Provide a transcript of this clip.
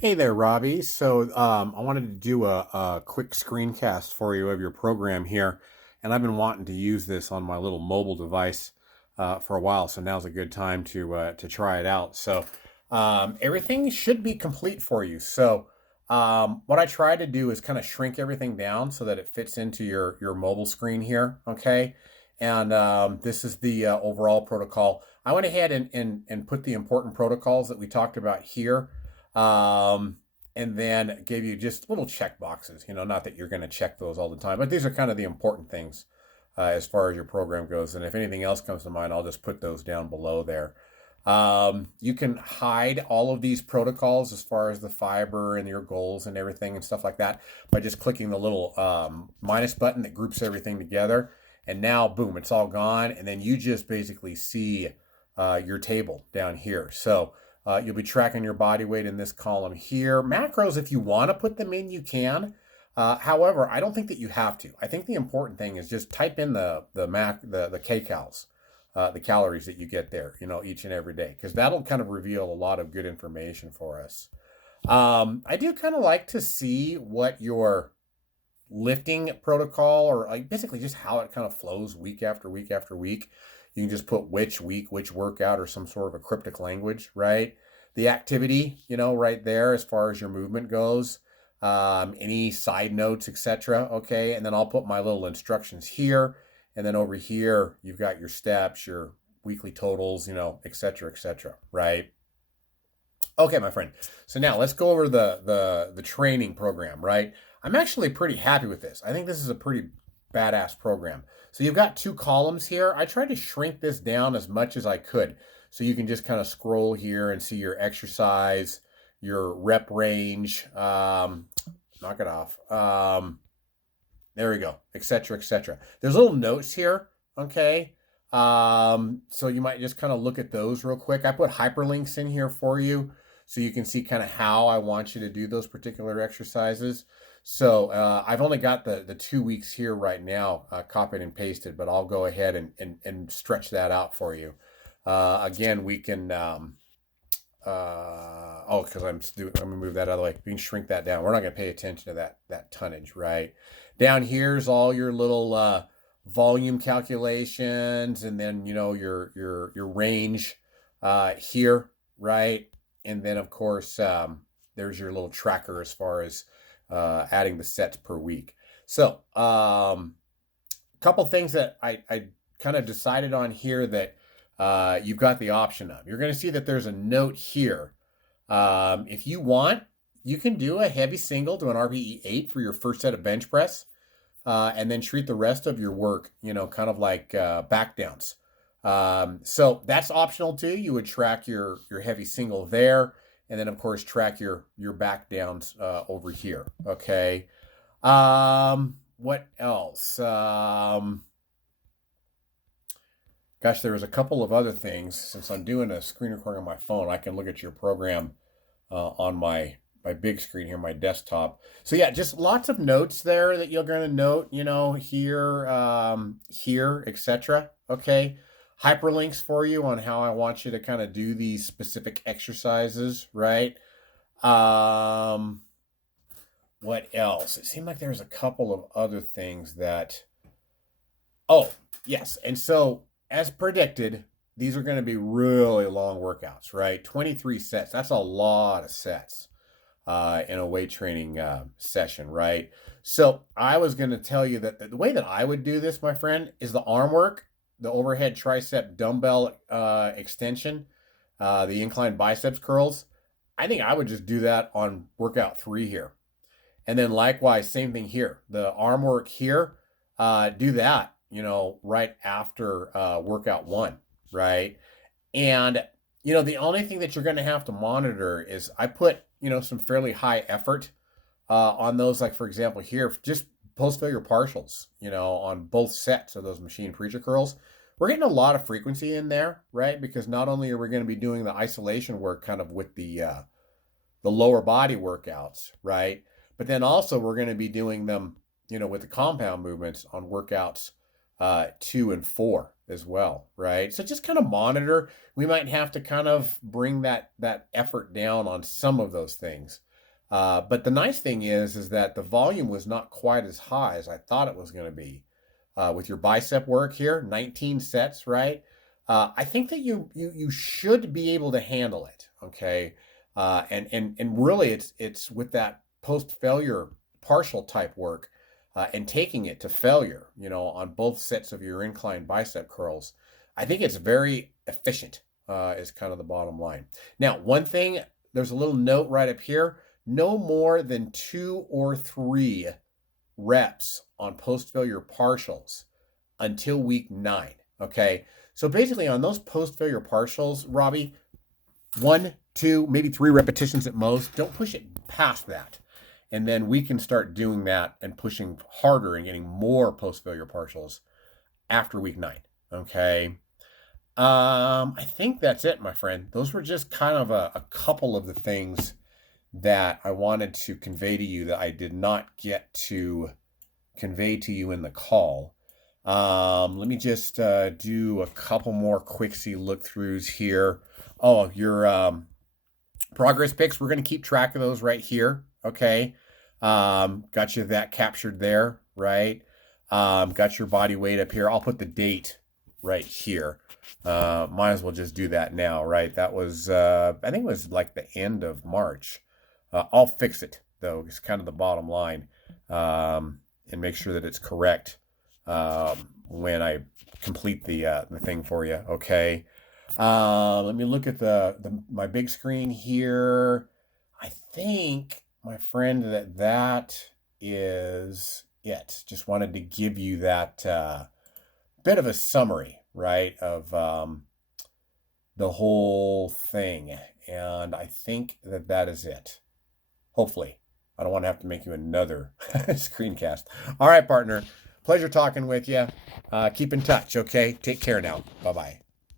Hey there, Robbie. I wanted to do a quick screencast for you of your program here, and I've been wanting to use this on my little mobile device for a while. So now's a good time to try it out. Everything should be complete for you. What I try to do is kind of shrink everything down so that it fits into your mobile screen here. Okay, and this is the overall protocol. I went ahead and put the important protocols that we talked about here, um, and then gave you just little check boxes. Not that you're going to check those all the time, but these are kind of the important things as far as your program goes. And if anything else comes to mind, I'll just put those down below there. You can hide all of these protocols as far as the fiber and your goals and everything and stuff like that by just clicking the little minus button that groups everything together. And now, boom, it's all gone. And then you just basically see your table down here. You'll be tracking your body weight in this column here. Macros, if you want to put them in, you can. However, I don't think that you have to. I think the important thing is just type in the kcals, the calories that you get there, each and every day, because that'll kind of reveal a lot of good information for us. I do kind of like to see what your lifting protocol, or like basically just how it kind of flows week after week after week. You can just put which week, which workout, or some sort of a cryptic language, right? The activity, right there as far as your movement goes, any side notes, etc. Okay, and then I'll put my little instructions here, and then over here you've got your steps, your weekly totals, etc., etc. Right? Okay, my friend. So now let's go over the training program, right? I'm actually pretty happy with this. I think this is a pretty badass program. So you've got two columns here. I tried to shrink this down as much as I could. So you can just kind of scroll here and see your exercise, your rep range, knock it off. There we go, etc., etc. There's little notes here, okay? So you might just kind of look at those real quick. I put hyperlinks in here for you so you can see kind of how I want you to do those particular exercises. I've only got the 2 weeks here right now, copied and pasted, but I'll go ahead and stretch that out for you. Again, we can, because I'm gonna move that out of the way. We can shrink that down. We're not gonna pay attention to that tonnage, right? Down here's all your little volume calculations, and then your range here, right? And then of course there's your little tracker as far as adding the sets per week. A couple things that I kind of decided on here that you've got the option of. You're going to see that there's a note here. If you want, you can do a heavy single to an RPE 8 for your first set of bench press, and then treat the rest of your work, kind of like back downs. So that's optional too. You would track your heavy single there, and then of course track your back downs over here. Okay. What else? Gosh, there was a couple of other things. Since I'm doing a screen recording on my phone, I can look at your program on my big screen here, my desktop. So yeah, just lots of notes there that you're going to note, here, etc. Okay. Hyperlinks for you on how I want you to kind of do these specific exercises, right? What else? It seemed like there was a couple of other things that. Oh, yes. And so, as predicted, these are going to be really long workouts, right? 23 sets. That's a lot of sets in a weight training session, right? So I was going to tell you that the way that I would do this, my friend, is the arm work, the overhead tricep dumbbell extension, the incline biceps curls. I think I would just do that on workout 3 here. And then likewise, same thing here. The arm work here, do that, right after workout 1, right? And, the only thing that you're going to have to monitor is I put, some fairly high effort on those. Like, for example, here, just post failure partials, on both sets of those machine preacher curls. We're getting a lot of frequency in there, right? Because not only are we going to be doing the isolation work kind of with the lower body workouts, right? But then also we're going to be doing them, with the compound movements on workouts 2 and 4 as well, right? So just kind of monitor. We might have to kind of bring that effort down on some of those things. But the nice thing is that the volume was not quite as high as I thought it was going to be. With your bicep work here, 19 sets, right? I think that you should be able to handle it, okay? And really, it's with that post failure partial type work and taking it to failure, on both sets of your incline bicep curls. I think it's very efficient. Is kind of the bottom line. Now, one thing, there's a little note right up here: no more than 2 or 3 reps on post failure partials until week 9. Okay. So basically, on those post failure partials, Robbie, 1, 2, maybe 3 repetitions at most. Don't push it past that. And then we can start doing that and pushing harder and getting more post failure partials after week 9. Okay. I think that's it, my friend. Those were just kind of a couple of the things that I wanted to convey to you that I did not get to convey to you in the call. Let me just do a couple more quicksy look-throughs here. Oh, your progress pics, we're going to keep track of those right here, okay? Got you that captured there, right? Got your body weight up here. I'll put the date right here. Might as well just do that now, right? That was, I think it was like the end of March. I'll fix it, though. It's kind of the bottom line, and make sure that it's correct when I complete the thing for you, okay? Let me look at my big screen here. I think, my friend, that is it. Just wanted to give you that bit of a summary, right, of the whole thing. And I think that is it. Hopefully. I don't want to have to make you another screencast. All right, partner. Pleasure talking with you. Keep in touch, okay? Take care now. Bye-bye.